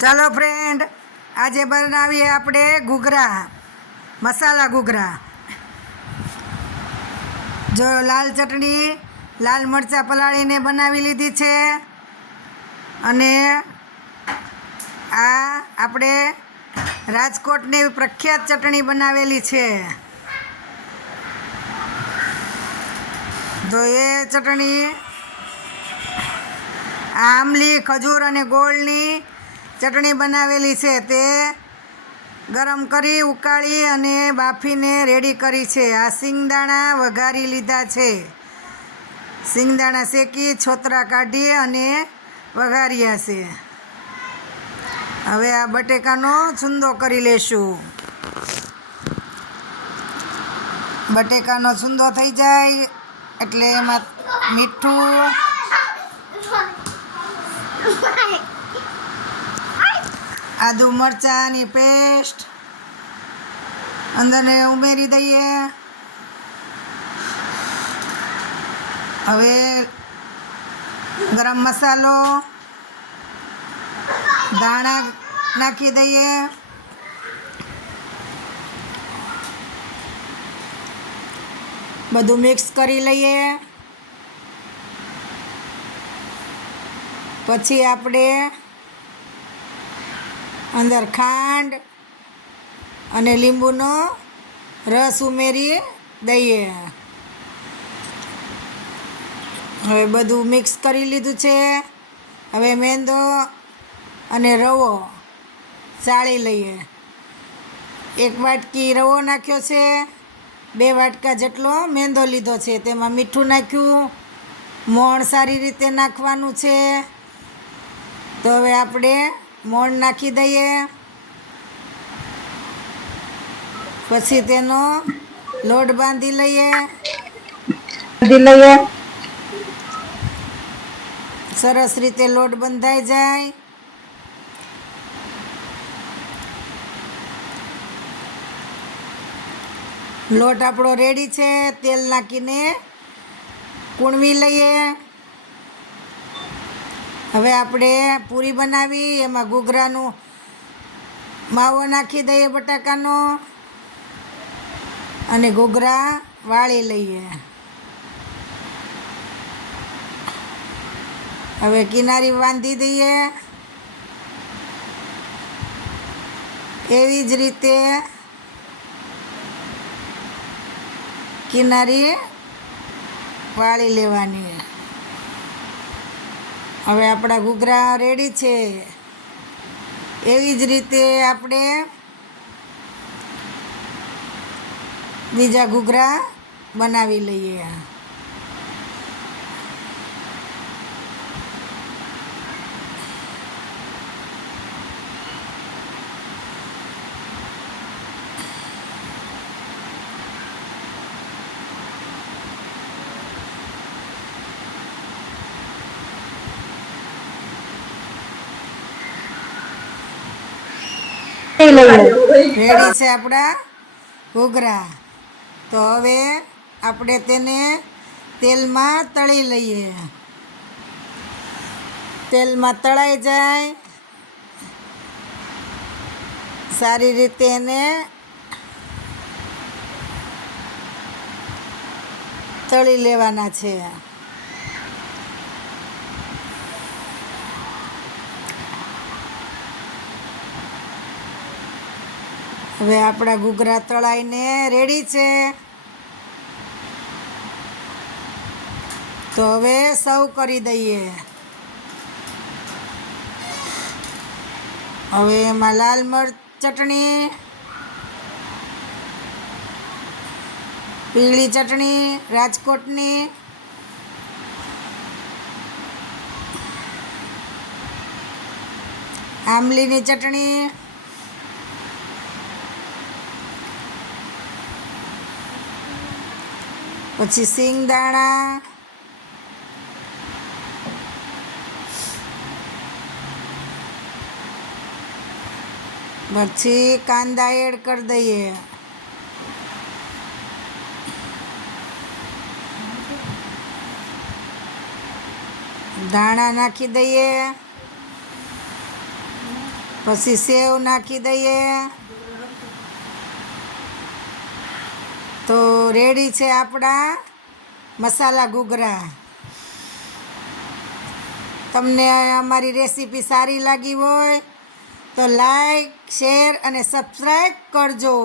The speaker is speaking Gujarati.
ચાલો ફ્રેન્ડ આજે બનાવીએ આપણે ઘૂઘરા, મસાલા ઘૂઘરા. જો લાલ ચટણી, લાલ મરચાં પલાળીને બનાવી લીધી છે. અને આ આપણે રાજકોટની પ્રખ્યાત ચટણી બનાવેલી છે. તો એ ચટણી, આ આંબલી, ખજૂર અને ગોળની ચટણી બનાવેલી છે તે ગરમ કરી ઉકાળી અને બાફીને રેડી કરી છે. આ સિંગદાણા વઘારી લીધા છે. સિંગદાણા શેકી, છોતરા કાઢી અને વઘાર્યા છે. હવે આ બટેકાનો છુંદો કરી લેશું. બટેકાનો છુંદો થઈ જાય એટલે એમાં મીઠું આદુ મરચાંની પેસ્ટ. અંદરને ઉમેરી દઈએ. હવે ગરમ મસાલો, ધાણા નાખી દઈએ. બધું મિક્સ કરી લઈએ. પછી આપણે અંદર ખાંડ અને લીંબુનો રસ ઉમેરી દઈએ. હવે બધું મિક્સ કરી લીધું છે. હવે મેંદો અને રવો ચાળી લઈએ. એક વાટકી રવો નાખ્યો છે. બે વાટકા જેટલો મેંદો લીધો છે. તેમાં મીઠું નાખ્યું. મોણ સારી રીતે નાખવાનું છે. તો હવે આપણે મોણ નાખી દઈએ. પછી તેનો લોટ બાંધી લઈએ. બાંધી લઈએ. સરસ રીતે લોટ બંધાઈ જાય. લોટ આપણો રેડી છે. તેલ નાખીને કૂણવી લઈએ. હવે આપણે પૂરી બનાવી, એમાં ઘૂઘરાનું માવો નાખી દઈએ બટાકાનો અને ઘૂઘરા વાળી લઈએ. હવે કિનારી બાંધી દઈએ. એવી જ રીતે કિનારી વાળી લેવાની. હવે આપણા ઘૂઘરા રેડી છે. એવી જ રીતે આપણે બીજા ઘૂઘરા બનાવી લઈએ. રેડી છે આપણા ઘૂઘરા. તો હવે આપણે તેને તેલમાં તળી લઈએ. તેલમાં તળાઈ જાય. સારી રીતે એને તળી લેવાના છે. હવે આપણા ઘૂઘરા તળાઈને રેડી છે. તો હવે સર્વ કરી દઈએ. હવે એમાં લાલ મરચ ચટણી, પીળી ચટણી, રાજકોટની, આંબલીની ચટણી પછી સિંગદાણા પછી કાંદા એડ કરી દઈએ ધાણા નાખી દઈએ પછી સેવ નાખી દઈએ તો રેડી છે આપણા મસાલા ઘૂઘરા. તમને અમારી રેસીપી સારી લાગી હોય તો લાઈક, શેર અને સબસ્ક્રાઈબ કરજો.